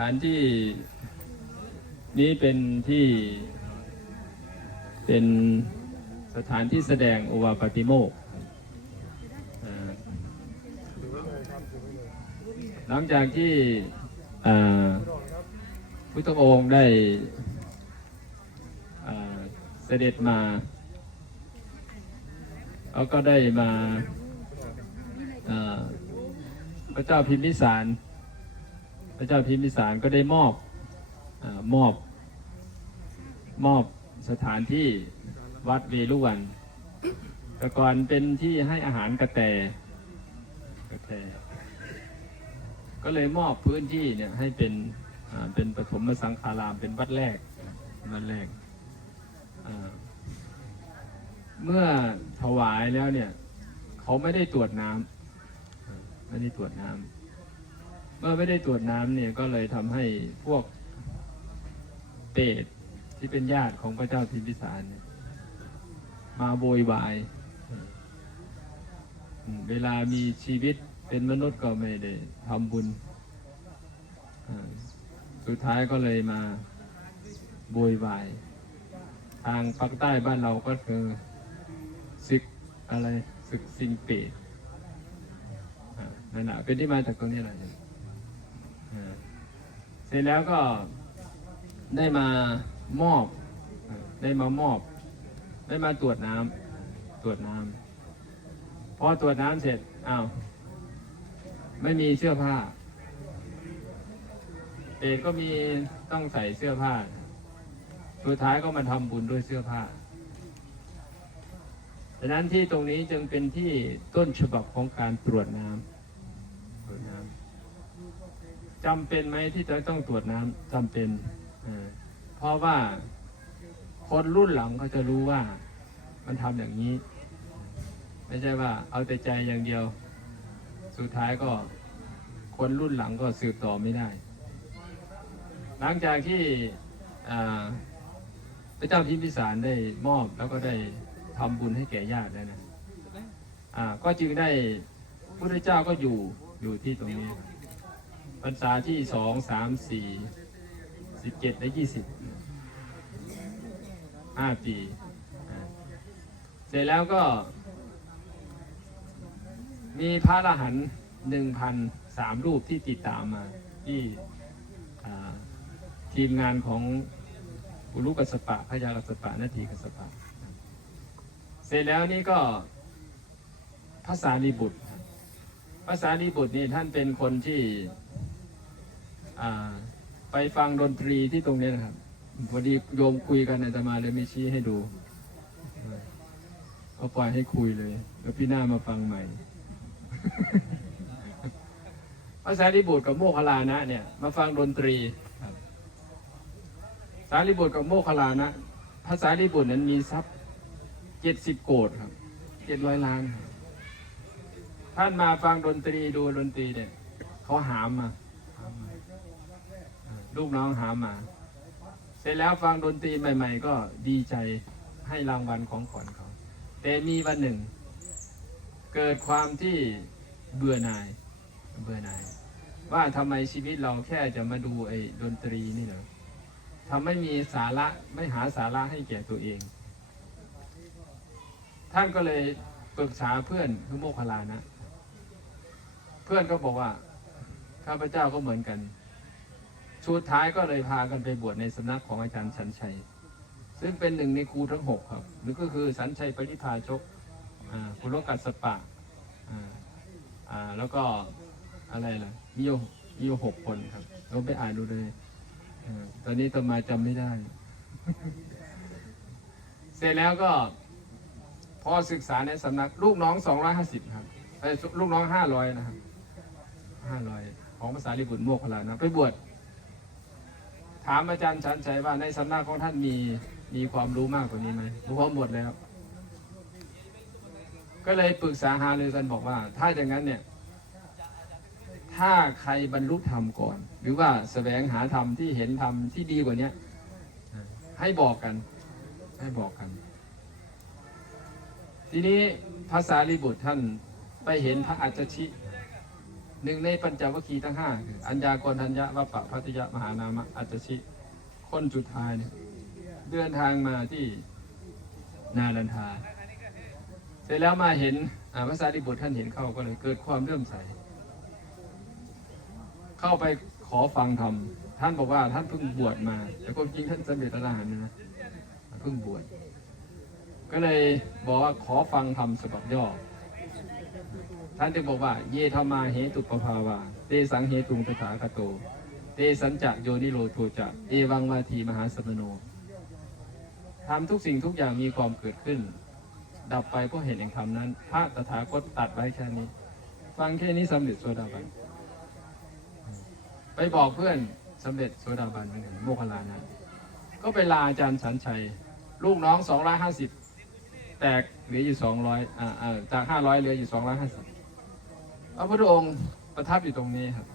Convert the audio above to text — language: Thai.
ถานที่นี้เป็นที่เป็นสถานที่แสดงโอวาปาติโม่หลังจากที่อ่าพุทธองค์ได้เสด็จมาเขาก็ได้มาอ่าพระเจ้าพิมพิสาร พระเจ้าพิมพิสารก็ได้มอบอมอบมอบสถานที่วัดเวลุวันแต่ก่อนเป็นที่ให้อาหารกระแตกระแต ก็เลยมอบพื้นที่เนี่ยให้เป็นเป็นปฐมสังฆารามเป็นวัดแรกวัดแรก เมื่อถวายแล้วเนี่ย เขาไม่ได้ตรวจน้ำไม่ได้ตรวจน้ำ เมื่อไม่ได้ตรวจน้ำเนี่ยก็เลยทำให้พวกเปรตที่เป็นญาติของพระเจ้าพิมพิสารเนี่ยมาโวยวาย เวลามีชีวิตเป็นมนุษย์ก็ไม่ได้ทำบุญ สุดท้ายก็เลยมาโวยวาย ทางภาคใต้บ้านเราก็คือศึกอะไรศึกสิงเปรตอ่านั่นแหะเป็นที่มาจากตรงนี้แหละ เสร็จแล้วก็ได้มามอบได้มามอบ ได้มาตรวจน้ำตรวจน้ำพอตรวจน้ำเสร็จอ้าวไม่มีเสื้อผ้าเอกก็มีต้องใส่เสื้อผ้า สุดท้ายก็มาทำบุญด้วยเสื้อผ้าดังนั้นที่ตรงนี้จึงเป็นที่ต้นฉบับของการตรวจน้ำตรวจน้ำ จำเป็นไหมที่จะต้องตรวจน้ำจำเป็น เพราะว่าคนรุ่นหลังเขาจะรู้ว่ามันทำอย่างนี้ ไม่ใช่ว่าเอาแต่ใจอย่างเดียว สุดท้ายก็คนรุ่นหลังก็สืบต่อไม่ได้ หลังจากที่พระเจ้าพิมพิสารได้มอบแล้วก็ได้ทำบุญให้แก่ญาติแล้วนะก็จึงได้พระพุทธเจ้าก็อยู่อยู่ที่ตรงนี้ รรษาที่สองสามสี่สิบเจ็ดและยี่สิบห้าปี เสร็จแล้วก็ มีพระอรหันต์หนึ่งพันสามรูปที่ติดตามมา ที่ทีมงานของอุลุกัสปะพระยากัสปะนาทีกัสปะ เสร็จแล้วนี่ก็ภาษาลีบุตรภาษาลีบุตรนี่ท่านเป็นคนที่ ไปฟังดนตรีที่ตรงนี้นะครับพอดีโยมคุยกันอาตมาเลยไม่ชี้ให้ดูก็ปล่อยให้คุยเลย แล้วพี่หน้ามาฟังใหม่ภาษาลิบุตรกับโมคคลานะ เนี่ย มาฟังดนตรีสารีบุตรกับโมคคลานะภาษาลิบุตรนั้นมีทรัพย์เจ็ดสิบโกดครับเจ็ดร้อยล้าน ท่านมาฟังดนตรีดูดนตรีเนี่ยเขาหามมา ลูกน้องหามา เสร็จแล้วฟังดนตรีใหม่ ๆ ก็ดีใจให้รางวัลของขวัญเขาแต่มีวันหนึ่ง เกิดความที่เบื่อหน่ายเบื่อหน่าย ว่าทำไมชีวิตเราแค่จะมาดูไอ้ดนตรีนี่เหรอทำไม่มีสาระไม่หาสาระให้แก่ตัวเอง ท่านก็เลยปรึกษาเพื่อนคือโมคคลลานะ เพื่อนก็บอกว่าข้าพเจ้าก็เหมือนกัน สุดท้ายก็เลยพากันไปบวชในสำนักของอาจารย์สันชัย ซึ่งเป็นหนึ่งในครูทั้งหกครับหรือก็คือสันชัยปริพาชกคุโรกัสสปะอ่าแล้วก็อะไรล่ะมีอยู่มีอยู่หกคนครับเราไปอ่านดูเลยอตอนนี้ตมาจำไม่ได้ เสร็จแล้วก็พอศึกษาในสำนักลูกน้องสองร้อยห้าสิบครับลูกน้องห้าร้อยนะครับห้าร้อยของภาษาลิบุตรโมกขลานะไปบวช ถามอาจารย์ชันชัยว่าในสำนักของท่านมีมีความรู้มากกว่านี้ไหมรู้หมดแล้วก็เลยปรึกษาหารือกันบอกว่า ถ้าอย่างนั้นเนี่ย ถ้าใครบรรลุธรรมก่อน หรือว่าแสวงหาธรรมที่เห็นธรรมที่ดีกว่าเนี้ยให้บอกกัน ให้บอกกัน ทีนี้ภาษาลิบุตรท่านไปเห็นพระอัจฉริ หนึ่งในปัญจวัคคีย์ทั้งห้าคืออัญญากรทัญญะวัปปะพัทยะมหานามะอัจฉิคนสุดท้ายเนี่ยเดินทางมาที่นาลันทา เสร็จแล้วมาเห็นพระสารีบุตรท่านเห็นเข้าก็เลยเกิดความเลื่มใส เข้าไปขอฟังธรรมท่านบอกว่าท่านเพิ่งบวชมา แต่ความจริงท่านสำเร็จอรหันต์นะเพิ่งบวชก็เลยบอกว่าขอฟังธรรมฉบับย่อ ท่านจะบอกว่า เยธรรมาเหตุปภาวา เตสังเหตุงตถาคโต เตสัญจะโยนิโรโทจะเอวังวาทีมหาสมโนทำทุกสิ่งทุกอย่างมีความเกิดขึ้น ดับไปเพราะเห็นแห่งธรรมนั้น พระตถาคตตัดไว้แค่นี้ ฟังแค่นี้สำเร็จโสดาบัน ไปบอกเพื่อนสำเร็จโสดาบันเหมือนกันโมคลานะก็ไปลาอาจารย์สันชัย ลูกน้องสองร้อยห้าสิบแตกเหลืออยู่สองร้อยอ่าจากห้าร้อยเหลืออยู่สองร้อยห้าสิบ พระพุทธองค์ประทับอยู่ตรงนี้ครับ